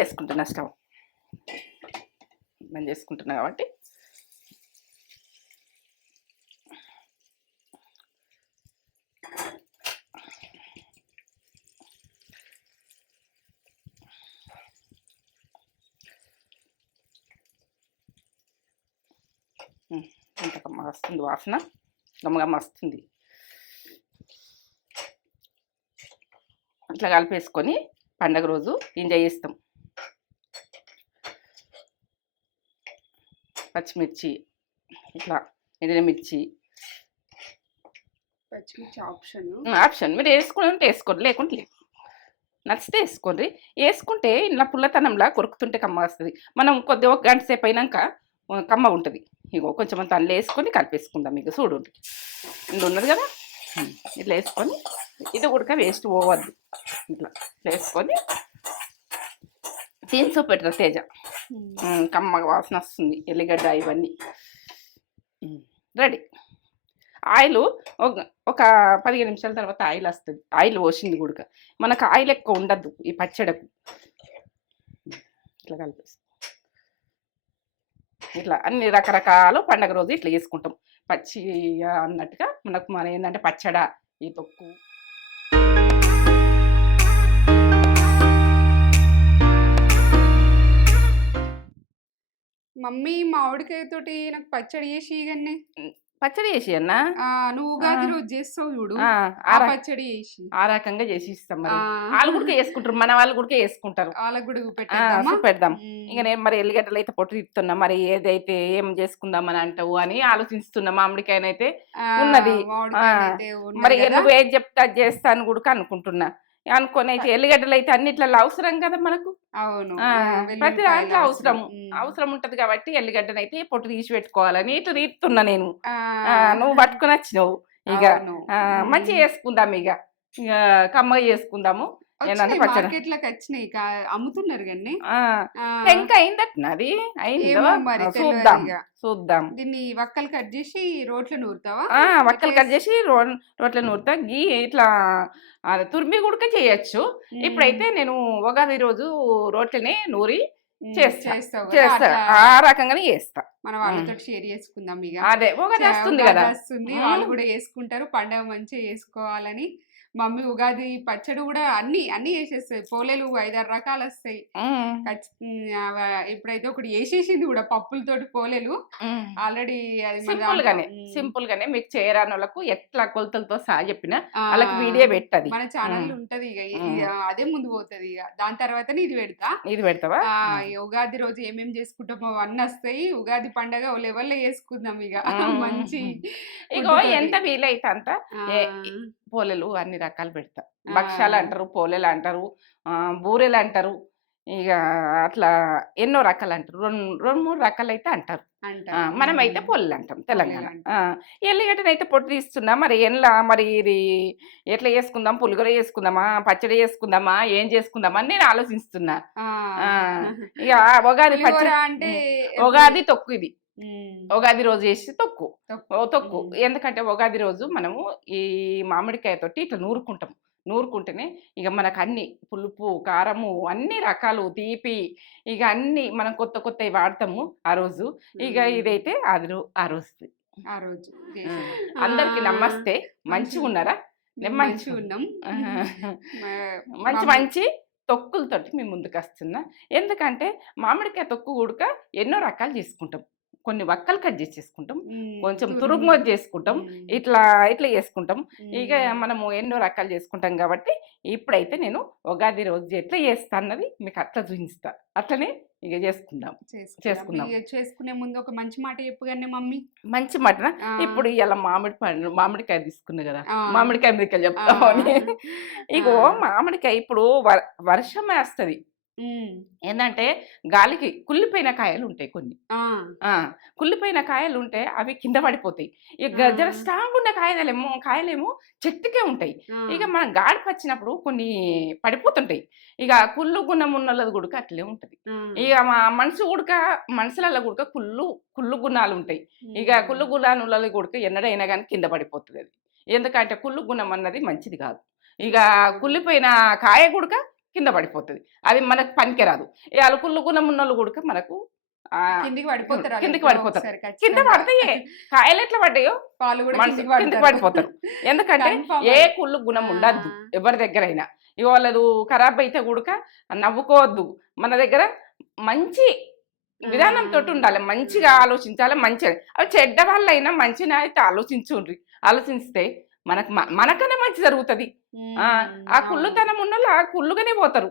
చేసుకుంటున్నా స్టవ్ బంద్ చేసుకుంటున్నా కాబట్టి ఎంత కమ్మగా వస్తుంది వాసన, గమ్మగమ్మ వస్తుంది. ఇట్లా కలిపేసుకొని పండగ రోజు ఎంజాయ్ చేస్తాం. పచ్చిమిర్చి, ఇట్లా ఎండినమిర్చి, పచ్చిమిర్చి ఆప్షన్ మీరు వేసుకుంటే వేసుకోండి, లేకుంటే లేదు. నచ్చితే వేసుకోండి. వేసుకుంటే ఇలా పుల్లతనంలా కొరుకుతుంటే కమ్మ వస్తుంది. మనం కొద్దిగా ఒక గంట సేపు అయినాక కమ్మ ఉంటుంది. ఇగో కొంచెం అంత అందులో వేసుకొని కలిపేసుకుందాం. మీకు చూడండి, ఇందులో ఉన్నది కదా, ఇట్లా వేసుకొని ఇది ఉడక వేస్ట్ పోవద్దు. ఇట్లా వేసుకొని తీన్సు పెట్టరు తేజ, కమ్మగా వాసన వస్తుంది. ఎల్లిగడ్డ ఇవన్నీ రెడీ. ఆయిల్ ఒక 15 నిమిషాల తర్వాత ఆయిల్ వస్తుంది. ఆయిల్ పోసింది గుడక, మనకు ఆయిల్ ఎక్కువ ఉండద్దు ఈ పచ్చడకు. ఇట్లా కలిపేస్తాం. ఇట్లా అన్ని రకరకాలు పండగ రోజు ఇట్లా చేసుకుంటాం. పచ్చి అన్నట్టుగా మనకు మన ఏంటంటే పచ్చడ, ఈ తొక్కు. మమ్మీ మామిడికాయ తోటి నాకు పచ్చడి చేసి ఇవన్నీ పచ్చడి చేసి అన్నా నువ్వు ఉగాది రోజు చేస్తావు చూడు, పచ్చడి చేసి ఆ రకంగా చేసి ఇస్తాం. మరి వాళ్ళు కూడా వేసుకుంటారు, మన వాళ్ళు కూడా వేసుకుంటారు. వాళ్ళకు కూడా పెడదాం. ఇంకా నేను మరి ఎల్లిగడ్డలు అయితే పొట్టు తీస్తున్నా, మరి ఏదైతే ఏం చేసుకుందాం అని అంటావు అని ఆలోచిస్తున్నా. మామిడికాయనైతే ఉన్నది, మరి నువ్వు ఏది చెప్తే అది చేస్తాను కూడా అనుకుంటున్నా. అనుకొని అయితే ఎల్లిగడ్డలు అయితే అన్నిట్లలో అవసరం కదా మనకు. అవును, ప్రతి దాంట్లో అవసరం ఉంటది కాబట్టి ఎల్లిగడ్డను అయితే పొట్టు తీసి పెట్టుకోవాలని ఇట్లా తీస్తున్నా నేను. నువ్వు పట్టుకుని వచ్చినావు. ఇక మంచిగా చేసుకుందాం, ఇక కమ్మగా చేసుకుందాము. మార్కెట్లోకి వచ్చినాయి అమ్ముతున్నారు కానీ ఇంకా అయిందట్నది. అయిందో చూద్దాం. దీన్ని వక్కలు కట్ చేసి రోట్లో నూరుతావా? వక్కలు కట్ చేసి రోట్లో నూరుతా. గీ ఇట్లా తురిమి గుడక చేయొచ్చు. ఇప్పుడైతే నేను ఉగాది రోజు రోట్లని నూరి చేస్తా, ఆ రకంగానే చేస్తా. మన వాళ్ళతో షేర్ చేసుకుందాం. ఇక అదే ఉగాది వస్తుంది కదా, వాళ్ళు కూడా వేసుకుంటారు. పండుగ మంచిగా చేసుకోవాలని మమ్మీ ఉగాది పచ్చడి కూడా అన్ని వేసేస్తాయి. పోలేలు 5-6 రకాలు వస్తాయి. ఇప్పుడైతే ఒకటి వేసేసింది కూడా, పప్పులతోటి పోలేలు. ఆల్రెడీ సింపుల్ గానే మీకు చేయరాని వాళ్ళకు ఎట్లా కొలతలతో సహా చెప్పిన వాళ్ళకి వీడియో పెట్టది మన ఛానల్ ఉంటది. ఇక అదే ముందు పోతుంది. ఇక దాని తర్వాతనే ఇది పెడతావా? ఉగాది రోజు ఏమేమి చేసుకుంటామో అన్నీ వస్తాయి. ఉగాది పండగ ఓ లెవెల్లో చేసుకుందాం. ఇక మంచి ఇగో ఎంత వీలైతే అంత పోలేలు అన్ని రకాలు పెడతా. భక్షాలు అంటారు, పోలేలు అంటారు, బూరెలు అంటారు, ఇక అట్లా ఎన్నో రకాలు అంటారు. 2-3 రకాలు అయితే అంటారు. మనమైతే పోలేలు అంటాం తెలంగాణ. ఎల్లిగడ్డనైతే పొట్టు తీస్తున్నా. మరి మరి ఇది ఎట్లా చేసుకుందాం? పులిగొర చేసుకుందామా, పచ్చడి చేసుకుందామా, ఏం చేసుకుందామా అని నేను ఆలోచిస్తున్నా. ఇక ఉగాది పచ్చడి అంటే ఉగాది తొక్కు, ఇది ఉగాది రోజు చేసి తొక్కు. ఎందుకంటే ఉగాది రోజు మనము ఈ మామిడికాయతోటి ఇట్లా నూరుకుంటేనే ఇక మనకు అన్ని పులుపు, కారము, అన్ని రకాలు, తీపి, ఇక అన్ని మనం కొత్తవి వాడతాము ఆ రోజు. ఇక ఇదైతే ఆ రోజు అందరికి నమస్తే. మంచిగా ఉన్నారా? మంచిగా ఉన్నాం. మంచి తొక్కులతోటి మేము ముందుకు వస్తున్నా. ఎందుకంటే మామిడికాయ తొక్కు కూడక ఎన్నో రకాలు చేసుకుంటాం. కొన్ని వక్కలు కట్ చేసి చేసుకుంటాం, కొంచెం తురుగు చేసుకుంటాం, ఇట్లా చేసుకుంటాం. ఇక మనము ఎన్నో రకాలు చేసుకుంటాం కాబట్టి ఇప్పుడైతే నేను ఉగాది రోజు ఎట్లా చేస్తా అన్నది మీకు అట్లా చూపిస్తా. అట్లనే ఇక చేసుకుందాం. చేసుకునే ముందు ఒక మంచి మాట చెప్పుగానే మమ్మీ. మంచి మాట ఇప్పుడు ఇలా మామిడికాయ తీసుకున్నా కదా, మామిడికాయ మీదకి చెప్తామని. ఇగో మామిడికాయ ఇప్పుడు వర్షం వేస్తుంది. ఏంటంటే గాలికి కుళ్ళిపోయిన కాయలు ఉంటాయి. కొన్ని కుళ్ళిపోయిన కాయలు ఉంటే అవి కింద పడిపోతాయి. ఇక జర స్ట్రాంగ్ ఉన్న కాయలేమో చెట్టుకే ఉంటాయి. ఇక మనం గాడికి వచ్చినప్పుడు కొన్ని పడిపోతుంటాయి. ఇక కుళ్ళు గుణం ఉన్నది గుడక అట్లే ఉంటది. ఇక మనుషులలో గుడక కుళ్ళు గుణాలు ఉంటాయి. ఇక కుళ్ళు గుణాలు గుడక ఎన్నడైనా కానీ కింద పడిపోతుంది అది. ఎందుకంటే కుళ్ళు గుణం అన్నది మంచిది కాదు. ఇక కుళ్ళిపోయిన కాయ గుడక కింద పడిపోతుంది, అది మనకు పనికిరాదు. ఈ అలుకుళ్ళు గుణం ఉన్నోళ్ళు కూడా మనకు కిందికి పడిపోతారు కిందికి పడిపోతారు. కింద పడతాయే కాయలు ఎట్లా పడ్డాయో పాలు కూడా కిందికి పడిపోతారు. ఎందుకంటే ఏ కుళ్ళు గుణం ఉండద్దు ఎవరి దగ్గరైనా. ఇక వాళ్ళదు ఖరాబ్ అయితే కూడా నవ్వుకోవద్దు. మన దగ్గర మంచి విధానంతో ఉండాలి, మంచిగా ఆలోచించాలి. మంచిగా అవి చెడ్డ వాళ్ళైనా మంచిగా అయితే ఆలోచిస్తే మనకనే మంచి జరుగుతుంది. ఆ కుళ్ళుతనం ఉన్నోళ్ళు ఆ కుళ్ళుగానే పోతారు,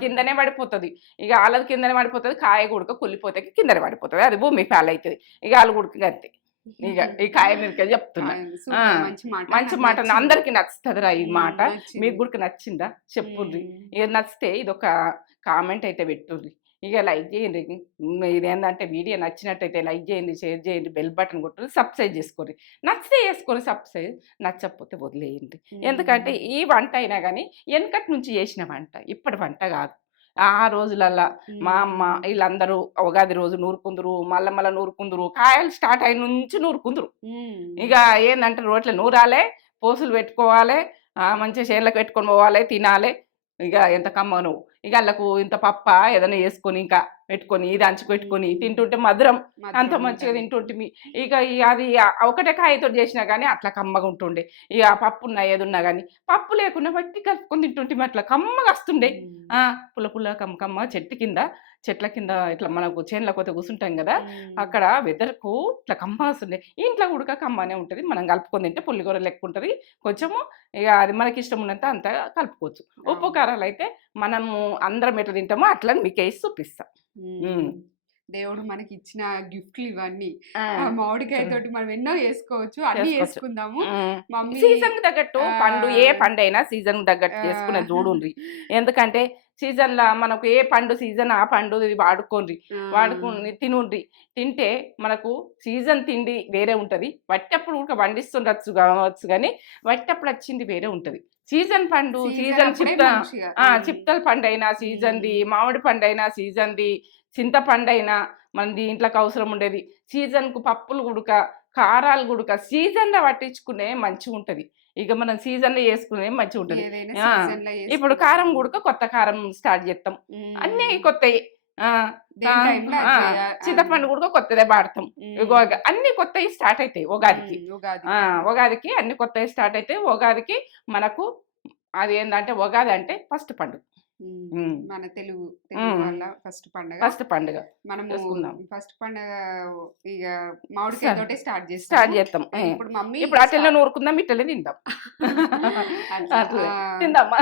కిందనే పడిపోతుంది. ఇక వాళ్ళది కిందనే పడిపోతుంది, కాయ గుడక కుళ్ళిపోతే కిందనే పడిపోతుంది, అది భూమి పాలు అవుతుంది. ఇక వాళ్ళ గుడక అంతే. ఇక ఈ కాయ మీద చెప్తున్నా మంచి మాట, అందరికి నచ్చుతుందిరా ఈ మాట. మీకు కూడా నచ్చిందా చెప్పుర్రి. ఇక నచ్చితే ఇది ఒక కామెంట్ అయితే పెట్టుర్రి. ఇక లైక్ చేయండి. ఇదేంటంటే వీడియో నచ్చినట్టయితే లైక్ చేయండి, షేర్ చేయండి, బెల్ బటన్ కొట్టుకుని సబ్స్క్రైబ్ చేసుకోండి. నచ్చితే వేసుకొని సబ్స్క్రైబ్, నచ్చకపోతే వదిలేయండి. ఎందుకంటే ఈ వంట అయినా కానీ వెనకటి నుంచి చేసిన వంట, ఇప్పటి వంట కాదు. ఆ రోజులల్లా మా అమ్మ వీళ్ళందరూ ఉగాది రోజు నూరుకుందరు, మళ్ళా నూరుకుందరు, కాయలు స్టార్ట్ అయిన నుంచి నూరుకుందరు. ఇక ఏంటంటే రోట్ల నూరాలే, పోసులు పెట్టుకోవాలి, మంచిగా చేళ్ళకి పెట్టుకొని పోవాలి, తినాలి. ఇక ఎంత కమ్మను ఇక వాళ్ళకు ఇంత పప్ప ఏదైనా వేసుకొని ఇంకా పెట్టుకొని ఇది అంచుకు పెట్టుకొని తింటుంటే మధురం, అంత మంచిగా తింటుంటే. ఇక అది ఒకటే కాయతో చేసినా కానీ అట్లా కమ్మగా ఉంటుండే. ఇక పప్పు ఉన్నా ఏది ఉన్నా కానీ పప్పు లేకుండా బట్టి కలుపుకొని తింటుంటే అట్లా కమ్మగా వస్తుండే. పుల్ల కమ్మ చెట్ల కింద ఇట్లా మనకు చేనులకు పోతే కూర్చుంటాం కదా, అక్కడ వెదర్కు ఇట్లా కమ్మ వస్తుండే. ఇంట్లో ఉడక కమ్మనే ఉంటుంది, మనం కలుపుకొని తింటే పుల్లిగూర లెక్క ఉంటుంది కొంచెము. ఇక అది మనకి ఇష్టం ఉన్నంత అంత కలుపుకోవచ్చు. ఉప్పు కారాలు అయితే మనము అందరం ఎట్లా తింటామో అట్లా మీకు వేసి చూపిస్తాం. దేవుడు మనకి ఇచ్చిన గిఫ్ట్లు ఇవన్నీ. మామిడికాయ తోటి మనం ఎన్నో వేసుకోవచ్చు, అన్ని వేసుకుందాము. సీజన్ తగ్గట్టు పండు, ఏ పండు అయినా సీజన్ తగ్గట్టు చేసుకునే చూడండి. ఎందుకంటే సీజన్ లా మనకు ఏ పండు సీజన్ ఆ పండు వాడుకోండి తినుండ్రి. తింటే మనకు సీజన్ తిండి వేరే ఉంటది. వట్టప్పుడు కూడా వండిస్తుండొచ్చు కావచ్చు, కానీ వట్టప్పుడు వచ్చింది వేరే ఉంటది. సీజన్ పండు సీజన్ చిప్తల పండు అయినా సీజన్ది, మామిడి పండు అయినా సీజన్ది, చింతపండు అయినా మనది ఇంట్లోకి అవసరం ఉండేది. సీజన్కు పప్పులు గుడక, కారాలు గుడక సీజన్లో పట్టించుకునే మంచిగా ఉంటుంది. ఇక మనం సీజన్లో వేసుకునే మంచిగా ఉంటుంది. ఇప్పుడు కారం గుడక కొత్త కారం స్టార్ట్ చేస్తాం, అన్నీ కొత్తవి. చింతపండు కూడా కొత్తదే వాడతాం. అన్ని కొత్తవి స్టార్ట్ అవుతాయి ఉగాదికి అన్ని కొత్తవి స్టార్ట్ అవుతాయి. ఉగాదికి మనకు అది ఏంటంటే ఉగాది అంటే ఫస్ట్ పండుగ, మన తెలుగు వాళ్ళ ఫస్ట్ పండుగ. మనం ఫస్ట్ పండుగ ఇక మామిడికాయతోటే స్టార్ట్ చేస్తాం. ఇప్పుడు అట్లా నూరుకుందాం, ఇట్లనే తిందాం. తిందామా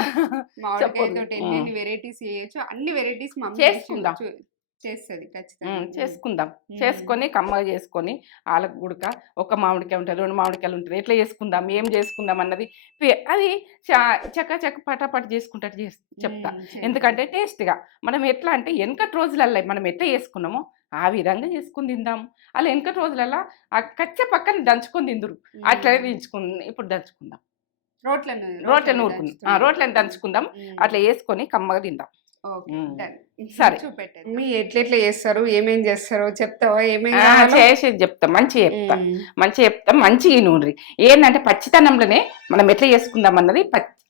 మామిడికాయతోటి ఎన్ని వెరైటీస్ చేయొచ్చు, అన్ని వెరైటీస్ చేసుకుందాం. చేస్తుంది ఖచ్చితంగా. చేసుకుందాం. చేసుకొని కమ్మగా చేసుకొని వాళ్ళకు గుడక ఒక మామిడికాయ ఉంటుంది, 2 మామిడికాయలు ఉంటుంది, ఎట్లా చేసుకుందాం, ఏం చేసుకుందాం అన్నది అది చక్క పటాపట్ చేసుకుంటట్టు చెప్తా. ఎందుకంటే టేస్ట్గా మనం ఎట్లా అంటే వెనకటి రోజులల్లో మనం ఎట్లా చేసుకున్నామో ఆ విధంగా చేసుకుని తిందాం. అలా వెనకటి రోజులల్లో ఆ కచ్చే పక్కన దంచుకొని తిందురు, అట్లనే ఇప్పుడు దంచుకుందాం. రోట్లను దంచుకుందాం, అట్లా వేసుకొని కమ్మగా తిందాం. సరే, మీ ఎట్లెట్లా చేస్తారు, ఏమేం చేస్తారో చెప్తావా? చేసేది చెప్తా, మంచిగా చెప్తా. మంచిగా నూనె ఏంటంటే పచ్చితనంలోనే మనం ఎట్లా చేసుకుందాం అన్నది.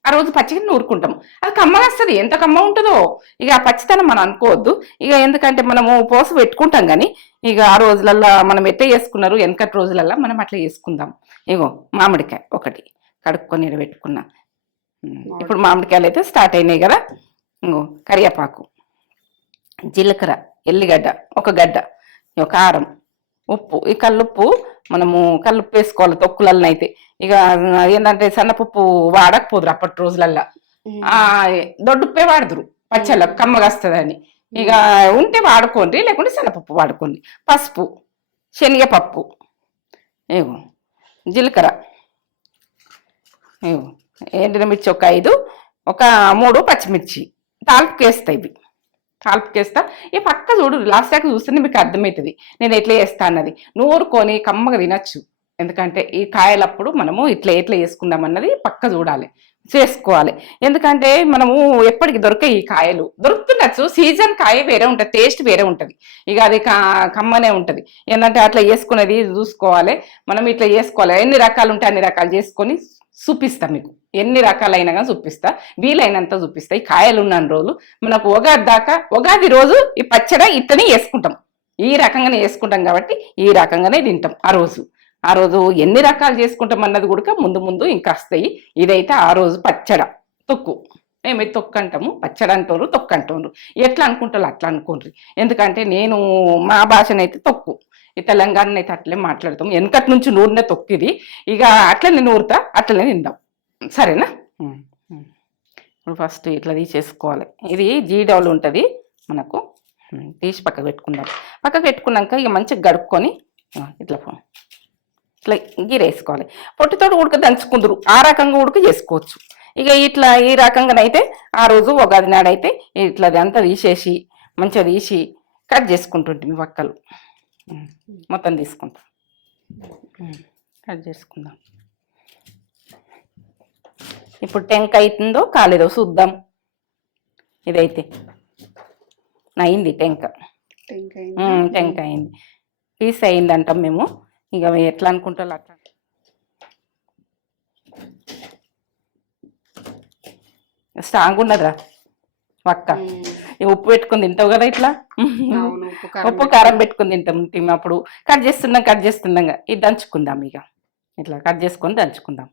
ఆ రోజు పచ్చిగా నూరుకుంటాం, అది కమ్మగా వస్తుంది. ఎంత కమ్మ ఉంటుందో ఇక ఆ పచ్చితనం మనం అనుకోవద్దు. ఇక ఎందుకంటే మనము పోసు పెట్టుకుంటాం, కానీ ఇక ఆ రోజులల్లో మనం ఎట్లా చేసుకున్నారు వెనకటి రోజులల్లో మనం అట్లా చేసుకుందాం. ఇగో మామిడికాయ ఒకటి కడుక్కొని పెట్టుకున్నా. ఇప్పుడు మామిడికాయలు అయితే స్టార్ట్ అయినాయి కదా. కరివేపాకు, జీలకర్ర, ఎల్లిగడ్డ ఒక గడ్డ, కారం, ఉప్పు. ఈ కల్లుప్పు మనము కల్లుప్పు వేసుకోవాలి తొక్కులలో. అయితే ఇక ఏంటంటే సన్నపప్పు వాడకపోదురు అప్పటి రోజులల్లో, దొడ్డుప్పే వాడుదురు పచ్చళ్ళకు కమ్మగా వస్తుందని. ఇక ఉంటే వాడుకోండి, లేకుంటే సన్నపప్పు వాడుకోండి. పసుపు, శనగపప్పు, ఏవో జీలకర్ర, ఏవో ఎండిన మిర్చి ఒక 5, ఒక 3 పచ్చిమిర్చి తాలిపుకేస్తా. ఇవి తాలిపుకేస్తా. ఈ పక్క చూడు, లాస్ట్ దాకా చూస్తేనే మీకు అర్థమవుతుంది నేను ఎట్లా చేస్తా అన్నది. నూరుకొని కమ్మగా తినచ్చు. ఎందుకంటే ఈ కాయలప్పుడు మనము ఎట్లా చేసుకుందాం అన్నది పక్క చూడాలి, చేసుకోవాలి. ఎందుకంటే మనము ఎప్పటికి దొరికే ఈ కాయలు దొరుకుతుండొచ్చు, సీజన్ కాయ వేరే ఉంటుంది, టేస్ట్ వేరే ఉంటుంది. ఇక అది కమ్మనే ఉంటుంది. ఏంటంటే అట్లా చేసుకునేది చూసుకోవాలి మనం, ఇట్లా చేసుకోవాలి. ఎన్ని రకాలు ఉంటే అన్ని రకాలు చేసుకొని చూపిస్తా మీకు ఎన్ని రకాలైనా కానీ చూపిస్తా, వీలైనంత చూపిస్తా. ఈ కాయలు ఉన్న రోజులు మనకు ఉగాది దాకా, ఉగాది రోజు ఈ పచ్చడి ఇట్లనే వేసుకుంటాం, ఈ రకంగానే వేసుకుంటాం కాబట్టి ఈ రకంగానే తింటాం. ఆ రోజు ఎన్ని రకాలు చేసుకుంటాం అన్నది కూడా ముందు ముందు ఇంకా వస్తాయి. ఇదైతే ఆ రోజు పచ్చడ తొక్కు, మేమైతే తొక్కు అంటాము, పచ్చడి అంటారు, తొక్కు అంటారు. ఎట్లా అనుకుంటారు అట్లా అనుకోండి. ఎందుకంటే నేను మా భాషనైతే తొక్కు, ఈ తెలంగాణ అయితే అట్లే మాట్లాడతాం. వెనకటి నుంచి నూనె తొక్కిది, ఇక అట్లనే నూరుతా, అట్లనే తిందాం. సరేనా? ఇప్పుడు ఫస్ట్ ఇట్లా తీసేసుకోవాలి. ఇది జీడవలు ఉంటుంది మనకు, తీసి పక్కకు పెట్టుకుందాం. పక్కకు పెట్టుకున్నాక ఇక మంచిగా గడుక్కొని ఇట్లా ఇట్లా గీరేసుకోవాలి. పొట్టితోటి ఉడక దంచుకుందరు, ఆ రకంగా ఉడక చేసుకోవచ్చు. ఇక ఇట్లా ఈ రకంగానైతే ఆ రోజు ఉగాది నాడైతే ఇట్లా అంతా తీసేసి మంచిగా తీసి కట్ చేసుకుంటుంటుంది వక్కలు మొత్తం తీసుకుంటాం. కట్ చేసుకుందాం. ఇప్పుడు టెంక అవుతుందో కాలేదో చూద్దాం. ఇదైతే అయింది టెంక, టెంక అయింది, పీస్ అయింది అంటాం మేము. ఇక ఎట్లా అనుకుంటారు అట్లా. స్ట్రాంగ్ ఉన్నదిరా వక్క. ఉప్పు పెట్టుకుని తింటావు కదా ఇట్లా, ఉప్పు కారం పెట్టుకుని తింటాం. అప్పుడు కట్ చేస్తున్నాం ఇది దంచుకుందాం. ఇక ఇట్లా కట్ చేసుకొని దంచుకుందాం.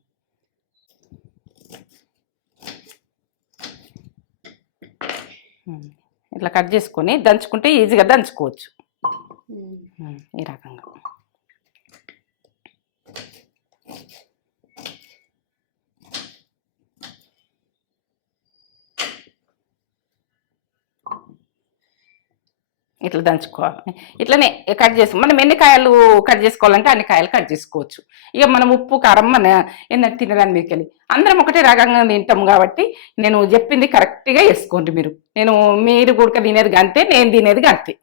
ఇట్లా కట్ చేసుకొని దంచుకుంటే ఈజీగా దంచుకోవచ్చు ఈ రకంగా. ఇట్లా దంచుకోవాలి. ఇట్లనే కట్ చేసుకో, మనం ఎన్ని కాయలు కట్ చేసుకోవాలంటే అన్ని కాయలు కట్ చేసుకోవచ్చు. ఇక మనం ఉప్పు కారం మన ఏంటంటే తినడానికి మీకు వెళ్ళి అందరం ఒకటే రకంగా తింటాం కాబట్టి నేను చెప్పింది కరెక్ట్గా వేసుకోండి మీరు. మీరు కూడా తినేది అంతే, నేను తినేది అంతే.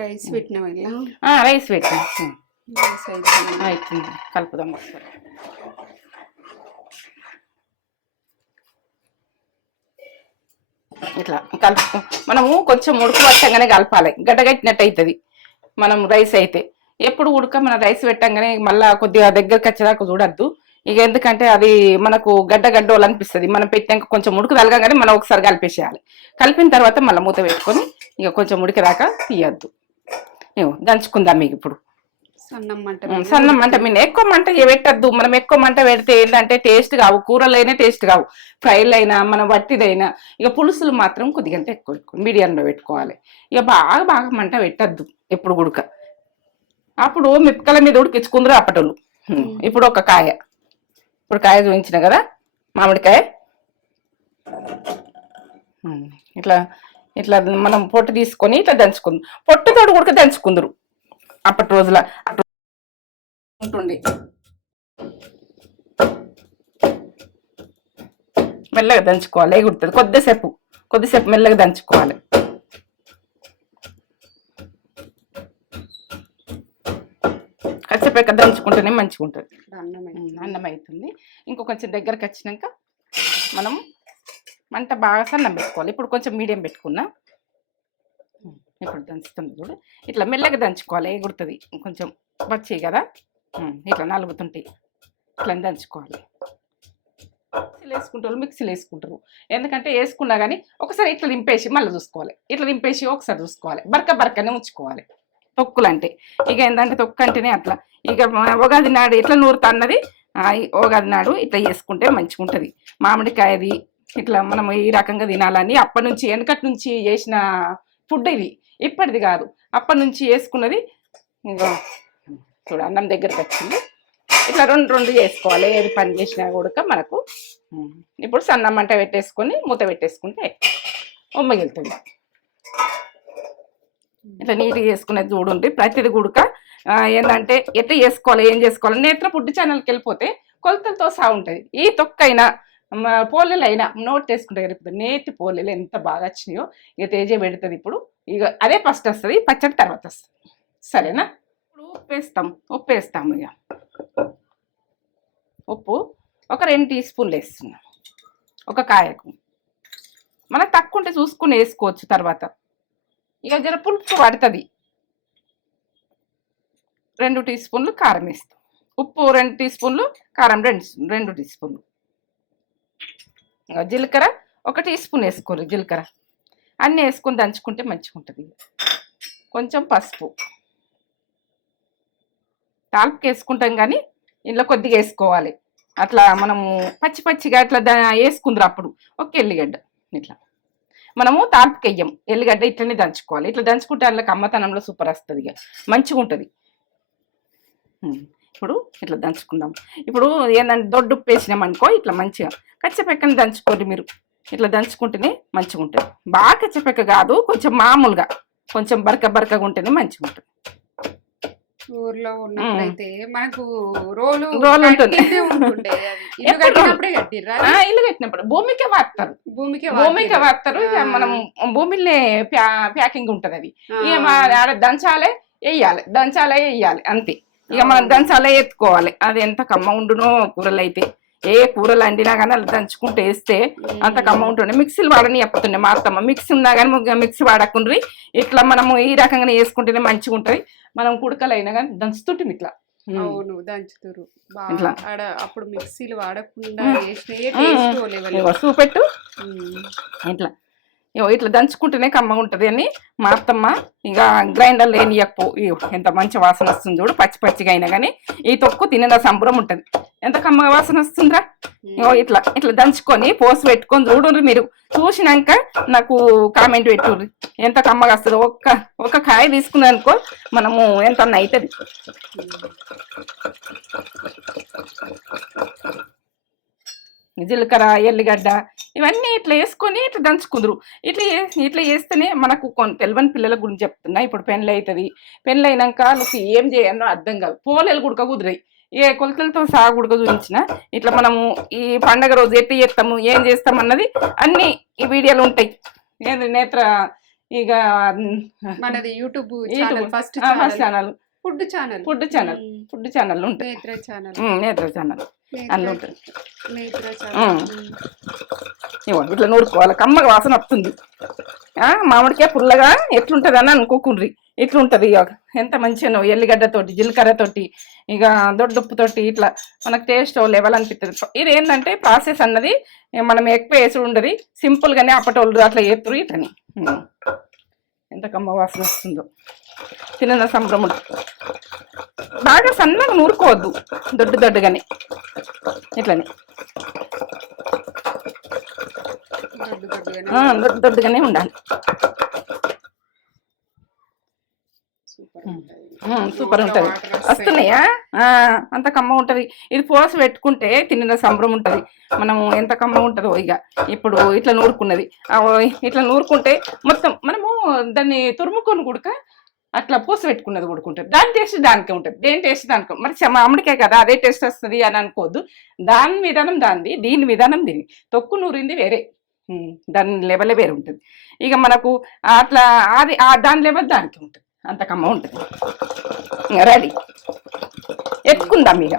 రైస్ పెట్టిన రైస్ పెట్టిన అవుతుంది, కలుపుదాం ఒకసారి. ఇట్లా కలుపు, మనము కొంచెం ఉడుకు పట్టంగానే కలపాలి, గడ్డగట్టినట్టు అవుతుంది. మనం రైస్ అయితే ఎప్పుడు మన రైస్ పెట్టంగానే మళ్ళీ కొద్దిగా దగ్గరికి వచ్చేదాకా చూడద్దు. ఇక ఎందుకంటే అది మనకు గడ్డోలు అనిపిస్తుంది. మనం పెట్టాక కొంచెం ఉడుకు తలగానే మనం ఒకసారి కలిపేసేయాలి. కలిపిన తర్వాత మళ్ళీ మూత పెట్టుకొని ఇక కొంచెం ఉడికేదాకా తీయద్దు. దంచుకుందాం. మీకు ఇప్పుడు సన్నం మంట మీద ఎక్కువ మంట పెట్టద్దు. మనం ఎక్కువ మంట పెడితే ఏంటంటే టేస్ట్ కావు, కూరలైనా టేస్ట్ కావు, ఫ్రైలైనా మనం వట్టిదైనా. ఇక పులుసులు మాత్రం కొద్దిగా ఎక్కువ మీడియంలో పెట్టుకోవాలి. ఇక బాగా మంట పెట్టద్దు ఎప్పుడు గుడక. అప్పుడు మిప్పకల మీద ఉడికించుకుందరు అప్పటోళ్ళు. ఇప్పుడు ఒక కాయ, ఇప్పుడు కాయ చూపించిన కదా మామిడికాయ, ఇట్లా ఇట్లా మనం పొట్టు తీసుకొని ఇట్లా దంచుకుందాం. పొట్టుతోటి ఉడక దంచుకుందరు అప్పటి రోజుల ఉంటుంది. మెల్లగా దంచుకోవాలి, ఎగురుతుంది. కొద్దిసేపు మెల్లగా దంచుకోవాలి. కచ్చపేక దంచుకుంటేనే మంచిగా ఉంటుంది, అన్నం అవుతుంది. ఇంకొంచెం దగ్గరకు వచ్చినాక మనం మంట బాగా సన్నం పెట్టుకోవాలి. ఇప్పుడు కొంచెం మీడియం పెట్టుకున్నా. ఇప్పుడు దంచుతుంది చూడు, ఇట్లా మెల్లగా దంచుకోవాలి, ఎగురుతుంది. కొంచెం వచ్చాయి కదా ఇట్లా నలుగుతుంటాయి, ఇట్లా దంచుకోవాలి. మిక్సీలు వేసుకుంటారు, ఎందుకంటే వేసుకున్నా కానీ ఒకసారి ఇట్లా దింపేసి మళ్ళీ చూసుకోవాలి, ఇట్లా దింపేసి ఒకసారి చూసుకోవాలి. బరకనే ఉంచుకోవాలి తొక్కులు అంటే. ఇక ఏంటంటే తొక్కు అంటేనే అట్లా. ఇక ఉగాది నాడు ఎట్లా నూరుతా అన్నది ఉగాది నాడు ఇట్లా చేసుకుంటే మంచిగా ఉంటుంది. మామిడికాయది ఇట్లా మనం ఈ రకంగా తినాలని అప్పటి నుంచి వెనకటి నుంచి చేసిన ఫుడ్ ఇది, ఇప్పటిది కాదు, అప్పటి నుంచి వేసుకున్నది. ఇంకా చూడు అన్నం దగ్గరకు వచ్చింది. ఇట్లా రెండు చేసుకోవాలి, ఏది పని చేసినా కూడా మనకు. ఇప్పుడు సన్నం మంట పెట్టేసుకొని మూత పెట్టేసుకుంటే ఉమ్మగిలుతుంది. ఇట్లా నీట్గా చేసుకునేది చూడండి. ప్రతిది గుడక ఏంటంటే ఎట్లా చేసుకోవాలి, ఏం చేసుకోవాలి. నేత్ర ఫుడ్ ఛానల్కి వెళ్ళిపోతే కొలతలతో సహా ఉంటుంది. ఈ తొక్కైనా పోలేలు అయినా నోట్ వేసుకుంటే కలుపుతుంది. నేతి పోలేలు ఎంత బాగా వచ్చినాయో ఇక తేజ పెడుతుంది. ఇప్పుడు ఇక అదే ఫస్ట్ వస్తుంది, పచ్చడి తర్వాత వస్తుంది. సరేనా? ఇప్పుడు ఉప్పు వేస్తాము. ఇక ఉప్పు ఒక 2 టీ స్పూన్లు వేస్తున్నాం ఒక కాయకు. మనకు తక్కువ ఉంటే చూసుకుని వేసుకోవచ్చు తర్వాత. ఇక జర పులుపు పడుతుంది. 2 టీ స్పూన్లు కారం వేస్తాం. ఉప్పు 2 టీ స్పూన్లు, కారం 2 టీ స్పూన్లు, జీలకర్ర 1 టీ స్పూన్ వేసుకోరు. జీలకర్ర అన్నీ వేసుకొని దంచుకుంటే మంచిగా ఉంటుంది. కొంచెం పసుపు తాలింపుకి వేసుకుంటాం కానీ ఇంట్లో కొద్దిగా వేసుకోవాలి. అట్లా మనము పచ్చిగా ఇట్లా వేసుకుందరు అప్పుడు ఒక ఎల్లిగడ్డ. ఇట్లా మనము తాలింపుకి వెయ్యం, ఎల్లిగడ్డ ఇట్లనే దంచుకోవాలి. ఇట్లా దంచుకుంటే అందులో అమ్మతనంలో సూపర్ వస్తుంది, ఇక మంచిగా ఉంటుంది. ఇప్పుడు ఇట్లా దంచుకుందాం. ఇప్పుడు ఏంటంటే దొడ్డు ఉప్పు వేసినాం అనుకో, ఇట్లా మంచిగా కచ్చపెక్కని దంచుకోండి మీరు. ఇట్లా దంచుకుంటేనే మంచిగా ఉంటుంది. బాగా కచ్చపెక్క కాదు, కొంచెం మామూలుగా కొంచెం బరకగా ఉంటేనే మంచిగా ఉంటుంది. ఊర్లో ఉన్నప్పుడైతే మనకు రోలు ఉంటుంది. ఇల్లు కట్టినప్పుడు భూమికే వాడతారు. ఇక మనం భూమిలో ప్యాకింగ్ ఉంటది. అది ఇక ఆడ దంచాలే వేయాలి అంతే. ఇక మనం దంచాలే ఎత్తుకోవాలి. అది ఎంత కమ్మ ఉండునో కూరలు అయితే. ఏ కూరలు అండినా కానీ అలా దంచుకుంటూ వేస్తే అంత కమ్మ ఉంటుండే. మిక్సీలు వాడని చెప్తుండే మా అత్తమ్మ. మిక్సీ ఉన్నా కానీ మిక్సీ వాడకుండ్రి, ఇట్లా మనము ఈ రకంగానే వేసుకుంటేనే మంచిగా ఉంటుంది. మనం కుడకలు అయినా కానీ దంచుతుంటాం ఇట్లా. అవును, దంచుతారు ఇట్లా. అప్పుడు మిక్సీలు వాడకుండా చూపెట్టు. ఇట్లా ఇట్లా దంచుకుంటేనే కమ్మ ఉంటుంది అని మా అత్తమ్మ. ఇక గ్రైండర్లో వేయనియకపో, ఎంత మంచి వాసన వస్తుంది చూడు. పచ్చిగా అయినా కానీ ఈ తొక్కు తినేదా సంబరం ఉంటుంది. ఎంత కమ్మ వాసన వస్తుందిరా. ఇట్లా దంచుకొని పోసి పెట్టుకొని చూడండి. మీరు చూసినాక నాకు కామెంట్ పెట్టుర్రి ఎంత కమ్మగా వస్తుంది. ఒక కాయ తీసుకున్నాం అనుకో మనము ఎంత అవుతుంది. జీలకర్ర, ఎల్లిగడ్డ ఇవన్నీ ఇట్లా వేసుకొని ఇట్లా దంచుకుందరు. ఇట్లా చేస్తేనే మనకు తెలియని పిల్లల గురించి చెప్తున్నా. ఇప్పుడు పెళ్ళి అవుతుంది. పెళ్ళి అయినాక నువ్వు ఏం చేయాలో అర్థం కాదు. పోలేలు గుడక కుదిరాయి. ఏ కొలతలతో సహా గుడక చూపించిన ఇట్లా మనము ఈ పండగ రోజు ఎట్లా చేస్తాము, ఏం చేస్తాం అన్నది అన్ని ఈ వీడియోలు ఉంటాయి. ఏంది నేత్ర ఇక మనది YouTube first channel food channel ఉంటాయి. నేత్ర ఛానల్ అందులో ఉంటుంది. ఇట్లా నూరుకోవాలి. కమ్మగా వాసన వస్తుంది. మామిడికాయ పుల్లగా ఎట్లుంటుంది అని అనుకోకుండ్రి. ఇట్లుంటుంది. ఇక ఎంత మంచిగా ఎల్లిగడ్డతోటి, జీలకర్రతోటి, ఇక దొడ్డుప్పుతోటి ఇట్లా మనకు టేస్ట్ లెవెల్ అనిపిస్తుంది. ఇది ఏంటంటే ప్రాసెస్ అన్నది మనం ఎక్కువ వేసి ఉండదు. సింపుల్గానే అప్పటోళ్ళు అట్లా చేతురు. ఇట్లని ఎంత కమ్మ వాసన వస్తుందో తిన్న సంభ్రమం. బాగా సన్నగా నూరుకోవద్దు, దొడ్డుగానే ఇట్లని దొడ్డుగానే ఉండాలి. సూపర్ ఉంటుంది. వస్తున్నాయా? అంత కమ్మ ఉంటుంది. ఇది పోసి పెట్టుకుంటే తిన్న సంబరం ఉంటుంది. మనము ఎంత కమ్మ ఉంటుందో. ఇక ఇప్పుడు ఇట్లా నూరుకున్నది, ఇట్లా నూరుకుంటే మొత్తం మనము దాన్ని తురుముకొని కుడక అట్లా పోసి పెట్టుకున్నది ఉడుకుంటుంది. దాని టేస్ట్ దానికే ఉంటుంది. దేని టేస్ట్ దానికో. మరి మామిడికే కదా అదే టేస్ట్ వస్తుంది అని అనుకోవద్దు. దాని విధానం దానిది, దీని విధానం దీని. తొక్కు నూరింది వేరే, దాని లెవెలే వేరే ఉంటుంది. ఇక మనకు అట్లా అది దాని లెవెల్ దానికి ఉంటుంది. అంత కమ్మ ఉంటుంది. రెడీ. ఎత్తుకుందాం ఇక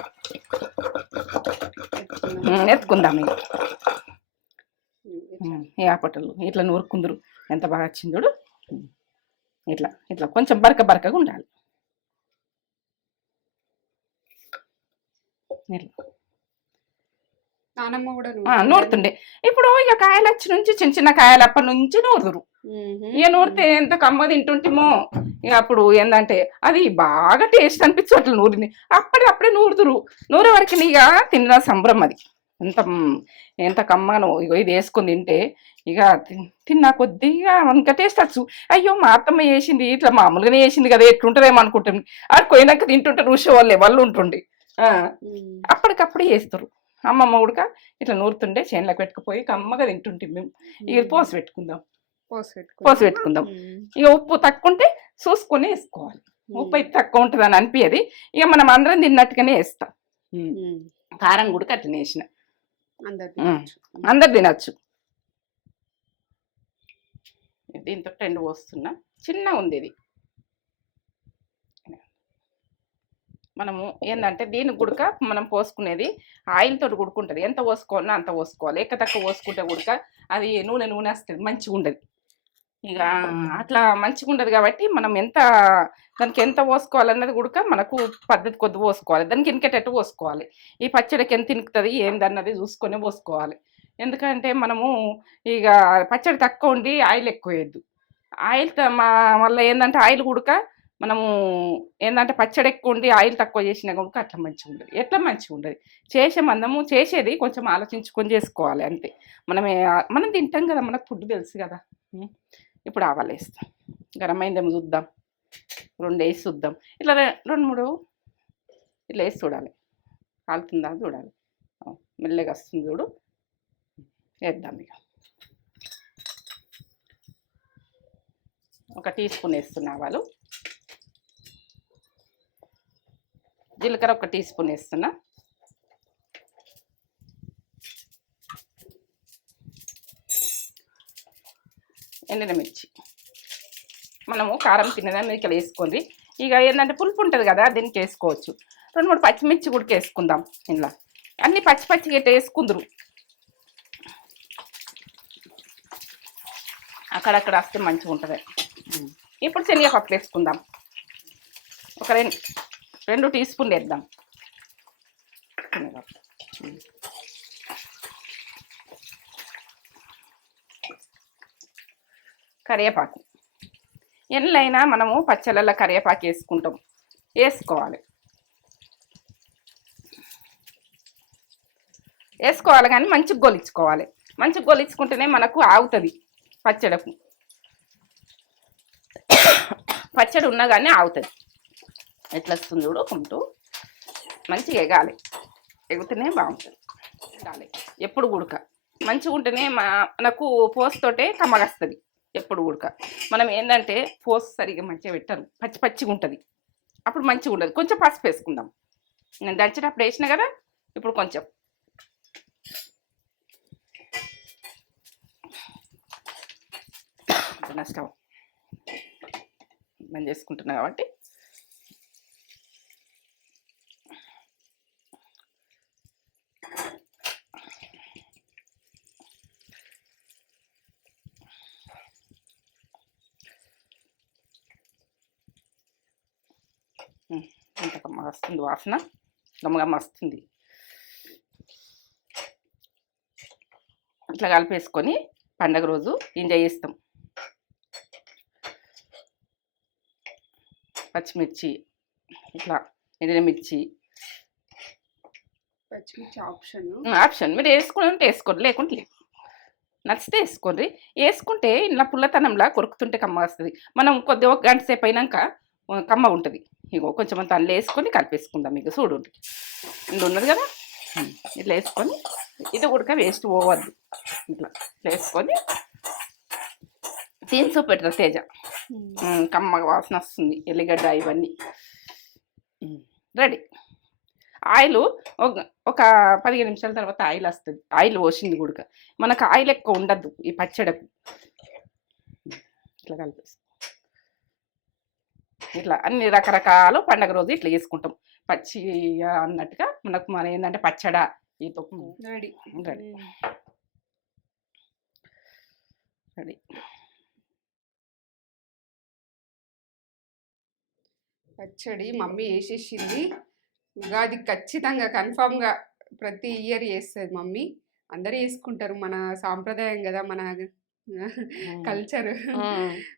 ఏ ఆపటలు ఇట్లా నూరుకుందరు. ఎంత బాగా వచ్చింది చూడు. ఇట్లా కొంచెం బరకగా ఉండాలి. నూరుతుండే. ఇప్పుడు ఇక కాయలు వచ్చి నుంచి చిన్న కాయలు అప్పటి నుంచి నూరుదురు. ఇక నూరితే ఎంత కమ్మ తింటుంటేమో. ఇక అప్పుడు ఏంటంటే అది బాగా టేస్ట్ అనిపించు అట్లా నూరింది. అప్పుడే నూరుదురు. నూరే వరకు ఇక తిన్న సంబరం. అది ఎంత కమ్మను. ఇక ఇది వేసుకొని తింటే ఇక తిన్నా కొద్దిగా ఇంకా టేస్ట్ వచ్చు. అయ్యో మా అత్తమ్మ వేసింది ఇట్లా మామూలుగానే వేసింది కదా, ఎట్లుంటుందేమో అనుకుంటుంది. అది పోయినాక తింటుంటే రుచి వాళ్ళు ఉంటుండే. అప్పటికప్పుడు వేస్తారు. అమ్మమ్మ ఉడక ఇట్లా నూరుతుండే చేనులకు పెట్టుకుపోయి కమ్మగా తింటుంటే మేము. ఇక పోసి పెట్టుకుందాం. ఇక ఉప్పు తక్కువ ఉంటే చూసుకొని వేసుకోవాలి. ఉప్పు అయితే తక్కువ ఉంటుంది అని అనిపించేది. ఇక మనం అందరం తిన్నట్టుగానే వేస్తాం. కారం కూడా అట్లనే వేసిన అందరు తినచ్చు. దీంతో 2 పోస్తున్నా. చిన్న ఉంది ఇది. మనము ఏంటంటే దీని గుడక మనం పోసుకునేది ఆయిల్ తోటి గుడుకుంటుంది. ఎంత పోసుకోవాలన్నా అంత పోసుకోవాలి. తక్కువ పోసుకుంటే గుడక అది నూనె వస్తుంది, మంచిగా ఉండదు. ఇక అట్లా మంచిగా ఉండదు కాబట్టి మనం దానికి ఎంత పోసుకోవాలన్నది కూడా మనకు పద్ధతి కొద్ది పోసుకోవాలి, దానికి ఇనికేటట్టు పోసుకోవాలి. ఈ పచ్చడికి ఎంత ఇనుకుతుంది ఏందన్నది చూసుకొని పోసుకోవాలి. ఎందుకంటే మనము ఇక పచ్చడి తక్కువ ఉండి ఆయిల్ ఎక్కువ వేయద్దు. ఆయిల్ మళ్ళీ ఏంటంటే ఆయిల్ ఉడక మనము ఏంటంటే పచ్చడి ఎక్కువ ఉండి ఆయిల్ తక్కువ చేసినా కూడా అట్లా మంచిగా ఉండదు, ఎట్లా మంచిగా ఉండదు. చేసేది కొంచెం ఆలోచించుకొని చేసుకోవాలి అంతే. మనం తింటాం కదా, మనకు ఫుడ్ తెలుసు కదా. ఇప్పుడు ఆవాలు వేస్తాం, గరం అయిందేమో చూద్దాం, 2 వేసి చూద్దాం. ఇట్లా 2-3 ఇట్లా వేసి చూడాలి, కాలుతుందా చూడాలి. మెల్లగా వస్తుంది చూడు, వేద్దాం. ఇక 1 టీ స్పూన్ వేస్తున్నా ఆవాలు, జీలకర్ర 1 టీ స్పూన్ వేస్తున్నా, ఎండినమిర్చి. మనము కారం తినేదాన్ని ఇక్కడ వేసుకోండి. ఇక ఏంటంటే పులుపు ఉంటుంది కదా, దీనికి వేసుకోవచ్చు. 2-3 పచ్చిమిర్చి కూడా వేసుకుందాం. ఇలా అన్ని పచ్చి గట్ట వేసుకుందరు, అక్కడక్కడ వస్తే మంచిగా ఉంటుంది. ఇప్పుడు శనగపప్పు వేసుకుందాం, ఒక 2 టీ స్పూన్లు వేద్దాం శనగపప్పు. కరివేపాకు, ఎన్నైనా మనము పచ్చళ్ళల్లో కరివేపాకు వేసుకోవాలి కానీ మంచిగా గొలించుకోవాలి. మంచిగా గొలించుకుంటేనే మనకు ఆగుతుంది పచ్చడకు. పచ్చడి ఉన్నా కానీ ఆగుతుంది. ఎట్లా వస్తుంది చూడు, కొంటూ మంచిగా ఎగాలి, ఎగుతూనే బాగుంటుంది. ఎగాలి ఎప్పుడు ఉడక మంచిగా ఉంటేనే మనకు పోస్తోటే కమ్మగస్తుంది. ఎప్పుడు ఉడక మనం ఏంటంటే పోస్ట్ సరిగ్గా మంచిగా పెట్టారు, పచ్చిగా ఉంటుంది, అప్పుడు మంచిగా ఉండదు. కొంచెం పసుపు వేసుకుందాం. నేను దంచేటప్పుడు వేసిన కదా, ఇప్పుడు కొంచెం స్టవ్ బంద్ చేసుకుంటున్నా కాబట్టి ఎంత కమ్మగా వస్తుంది వాసన, గమ్మగమ్మ వస్తుంది. ఇట్లా కలిపేసుకొని పండగ రోజు ఎంజాయ్ చేస్తాం. పచ్చిమిర్చి, ఇట్లా ఎండినమిర్చి, పచ్చిమిర్చి ఆప్షన్ మీరు వేసుకుంటే వేసుకోండి, లేకుంటే లేదు. నచ్చితే వేసుకోండి. వేసుకుంటే ఇలా పుల్లతనంలా కొరుకుతుంటే కమ్మ వస్తుంది. మనం కొద్దిగా 1 గంట సేపు అయినాక కమ్మ ఉంటుంది. ఇగో కొంచెం అంత అందులో వేసుకొని కలిపేసుకుందాం. మీకు చూడు ఇందులో ఉన్నది కదా, ఇట్లా వేసుకొని ఇది ఉడక వేస్ట్ పోవద్దు. ఇట్లా వేసుకొని తీన్సు పెట్టరు తేజ, కమ్మగా వాసన వస్తుంది. ఎల్లిగడ్డ ఇవన్నీ రెడీ. ఆయిల్ ఒక 15 నిమిషాల తర్వాత ఆయిల్ వస్తుంది. ఆయిల్ పోసింది కూడా మనకు ఆయిల్ ఎక్కువ ఉండద్దు ఈ పచ్చడకు. ఇట్లా కలిపేస్తాం. ఇట్లా అన్ని రకరకాలు పండగ రోజు ఇట్లా చేసుకుంటాం. పచ్చి అన్నట్టుగా మనకు ఏంటంటే పచ్చడ ఈ తొక్కు రెడీ. Ready ready. పచ్చడి మమ్మీ వేసేసింది. ఉగాది ఖచ్చితంగా కన్ఫామ్గా ప్రతి ఇయర్ చేస్తుంది మమ్మీ. అందరూ చేసుకుంటారు, మన సాంప్రదాయం కదా, మన కల్చర్.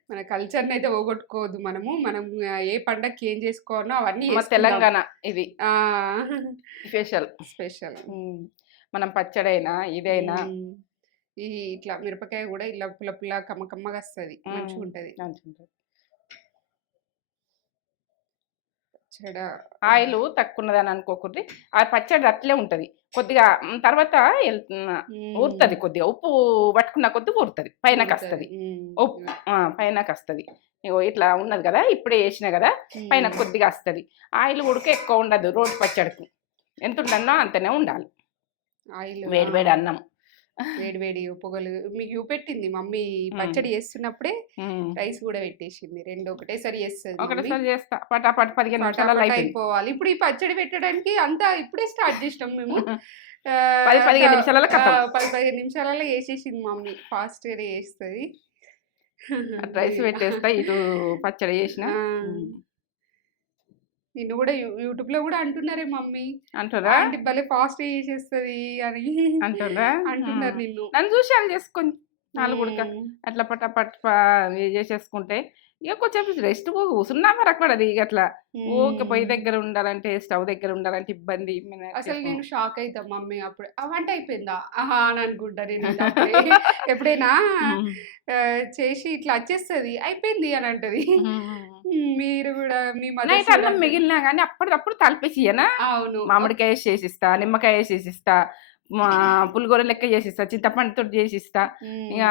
మన కల్చర్ని అయితే పోగొట్టుకోవద్దు. మనం ఏ పండగకి ఏం చేసుకోవాలో అవన్నీ తెలంగాణ ఇది స్పెషల్. మనం పచ్చడైనా ఇదైనా ఇట్లా మిరపకాయ కూడా ఇలా పుల్ల కమ్మగా వస్తుంది, మంచిగా ఉంటుంది. ఆయిల్ తక్కువ ఉన్నదని అనుకోకూడదు, ఆ పచ్చడి అట్లే ఉంటుంది. కొద్దిగా తర్వాత ఊరుతుంది, కొద్దిగా ఉప్పు పట్టుకున్న కొద్ది ఊరుతుంది, పైనకి వస్తుంది ఉప్పు, పైనకి వస్తుంది. ఇగో ఇట్లా ఉన్నది కదా, ఇప్పుడే వేసిన కదా, పైన కొద్దిగా వస్తుంది. ఆయిల్ ఉడక ఎక్కువ ఉండదు. రోటి పచ్చడికి ఎంత ఉండన్నో అంతనే ఉండాలి. ఆయిల్ వేడి అన్నం, వేడి పొగలు మీకు చూపెట్టింది మమ్మీ. పచ్చడి చేస్తున్నప్పుడే రైస్ కూడా పెట్టేసింది. 2 ఒకటేసారి చేస్తా, పటాపట్ 15 నిమిషాలు అయిపోవాలి. ఇప్పుడు ఈ పచ్చడి పెట్టడానికి అంతా ఇప్పుడే స్టార్ట్ చేసినాం మేము. 10-15 నిమిషాలలో 10-15 నిమిషాలలో వేసేసింది మమ్మీ. ఫాస్ట్గా చేస్తుంది. అటు రైస్ పెట్టేస్తా, ఇటు పచ్చడి చేసిన. ఆ. నిన్ను కూడా యూట్యూబ్ లో కూడా అంటున్నారే మమ్మీ, అంటారా ఆంటీ భలే ఫాస్ట్ చేసేస్తుంది అని అంటారా అంటున్నారు నిన్ను. నన్ను చూసి వాళ్ళు చేసుకొని నాలుగు ఉడక ఉమ్. అట్లా పట చేసేసుకుంటే ఇక కొంచెం రెస్ట్ కూర్చున్నా వరకు పడదు. ఇక అట్లా ఓకే పొయ్యి దగ్గర ఉండాలంటే, స్టవ్ దగ్గర ఉండాలంటే ఇబ్బంది. అసలు నేను షాక్ అవుతా మమ్మీ, అప్పుడే ఆ వంట అయిపోయిందా ఆహా అని అనుకుంటా నేను. ఇంకా అప్పుడే ఎప్పుడైనా చేసి ఇట్లా వచ్చేస్తుంది అయిపోయింది అని అంటది. మీరు కూడా మీ నైట్ అన్నం మదర్ మిగిలినా కానీ అప్పటికప్పుడు తలిపేసియనా, అవును మామిడికాయ చేసిస్తా, నిమ్మకాయ చేసిస్తా, పులిగూర లెక్క చేసిస్తా, చింతపండుతో చేసిస్తా, ఇక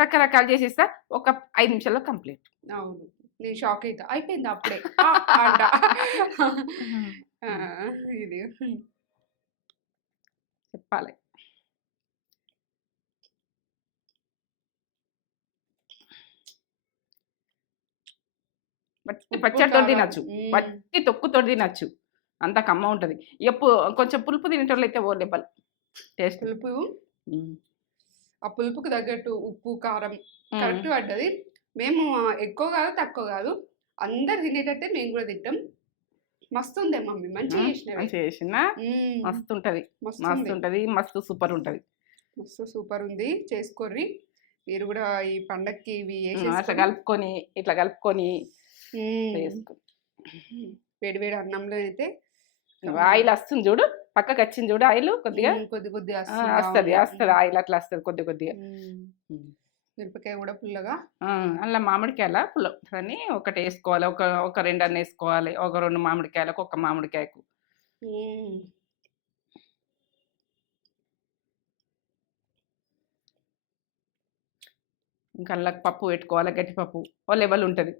రకరకాలు చేసిస్తా. ఒక 5 నిమిషాల్లో కంప్లీట్. అవును నేను షాక్ అవుతా అయిపోయింది అప్పుడే అంట. ఇది చెప్పాలి. పచ్చడితో తినచ్చు, పచ్చి తొక్కుతో తినచ్చు, అంత కమ్మ ఉంటది. కొంచెం పులుపు తినేటోళ్ళు అయితే ఓ లెవెల్ టేస్ట్. పులుపు, ఆ పులుపుకి తగ్గట్టు ఉప్పు కారం కరెక్ట్ పడ్డది. మేము ఎక్కువ కాదు తక్కువ కాదు, అందరు తినేటట్టే మేము కూడా తింటాం. మస్తు ఉంది మమ్మీ, మంచిగా చేసిన మస్తు ఉంటది, మస్తు ఉంటది, మస్తు సూపర్ ఉంటది, మస్తు సూపర్ ఉంది. చేసుకోర్రి మీరు కూడా ఈ పండక్కి ఇవి అట్లా కలుపుకొని ఇట్లా కలుపుకొని వేడి వేడి అన్నంలో అయితే ఆయిల్ వస్తుంది చూడు, పక్కకి వచ్చింది చూడు ఆయిల్ కొద్దిగా కొద్దిగా వస్తుంది ఆయిల్ అట్లా వస్తుంది కొద్దిగా. మిరపకాయ కూడా పుల్లగా, అలా మామిడికాయల పుల్ల ఒకటి వేసుకోవాలి, ఒక 2 అన్న వేసుకోవాలి, ఒక 2 మామిడికాయలకు ఒక మామిడికాయకు. ఇంకా అలా పప్పు పెట్టుకోవాలి, గట్టిపప్పు ఓ లెవెల్ ఉంటుంది.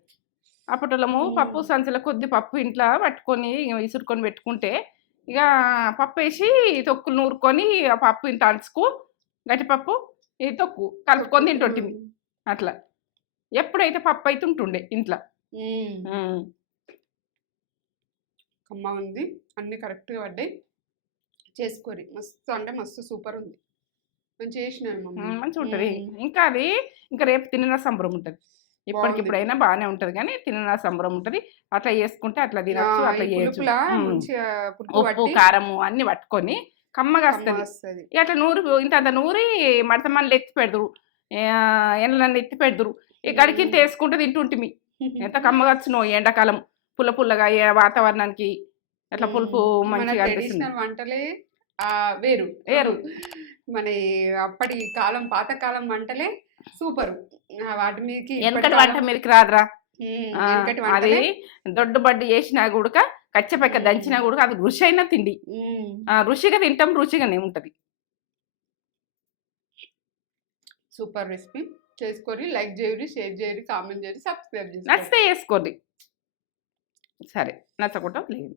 అప్పటిలము పప్పు సంచుల కొద్ది పప్పు ఇంట్లో పట్టుకొని ఇసురుకొని పెట్టుకుంటే ఇక పప్పు వేసి తొక్కులు నూరుకొని ఆ పప్పు ఇంత అడుచుకు గట్టిపప్పు ఈ తొక్కు కలుపుకొని తింటుంటిమి. అట్లా ఎప్పుడైతే పప్పు అయితే ఉంటుండే ఇంట్లో. కమ్మ ఉంది, అన్ని కరెక్ట్గా పడ్డాయి. చేసుకోరి మస్తు అంటే మస్తు సూపర్ ఉంది, మంచిగా చేసినాను మంచిగా ఉంటుంది. ఇంకా అది ఇంకా రేపు తిన్న సంబరం ఉంటుంది, ఇప్పటికిప్పుడైనా బాగానే ఉంటది కానీ తిన్న సంబరం ఉంటది. అట్లా చేసుకుంటే అట్లా తినచ్చు, అట్లా చేయొచ్చు. ఉప్పు కారము అన్ని పట్టుకొని కమ్మగా వస్తుంది. అట్లా ఇంత నూరి మడతమల్లి ఎత్తి పెడదురు, ఎండలన్నీ ఎత్తి పెడదురు, ఈ గడికి వేసుకుంటూ తింటుంటిమి. ఎంత కమ్మగా వచ్చినో ఎండాకాలం పుల్లగా వాతావరణానికి అట్లా పులుపు మంచిగా అనిపిస్తుంది. వంటలే వేరు వేరు, మన అప్పటి కాలం పాతకాలం వంటలే సూపర్. వాటి మీదకి వెనకటి వంట మీదకి రాదురా. అది దొడ్డు బడ్డు చేసినా కూడా కచ్చపెక్క దంచినా కూడా అది రుచి అయినా తిండి, రుచిగా తింటాం, రుచిగానే ఉంటది. Super recipe. చేసుకోరి, లైక్ చేయరు, షేర్ చేయరు, కామెంట్ చేయరు, సబ్స్క్రైబ్ చేయరు. నచ్చితే చేసుకోండి, సరే నచ్చకుండా లేదు.